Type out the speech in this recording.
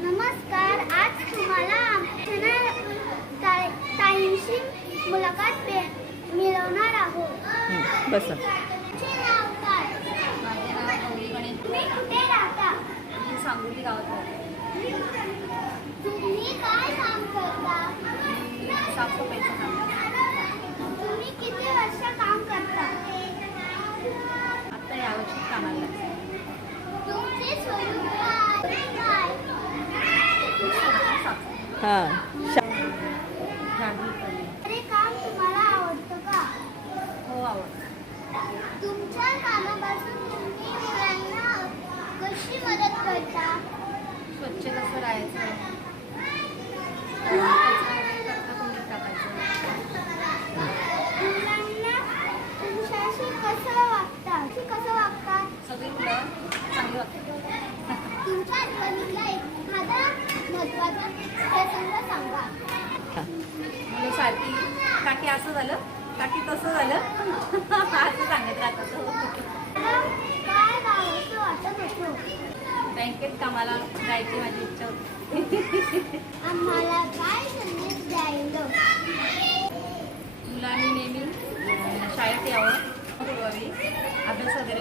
नमस्कार आज तुम्हाला ताईंशी मुलाखत पे- मिळवणार आहोत. बसा. कुठे राहता? सांगोली गावात तुम्ही काय काम करता? साफसफाईचं काम. तुम्ही किती वर्ष काम करता? आत्ता यावर्षी कामाला लागते तुमचे स्वरूप काय काय साफसफाई हां शा झाडझूड करणे हे काम तुम्हाला आवडतं का हो आवडतं तुमच्या कामापासून तुम्ही मुलांना कशी मदत करता? स्वच्छ कसं राहायचं? कचरा सारखी काकी असं झालं. काकी तसं झालं. असं सांगत राहतात बँकेत कामाला जायची माझी इच्छा होती. आम्हाला काय संदेश द्यायला मुलांनी नेहमी शाळेत यावं. अभ्यास वगैरे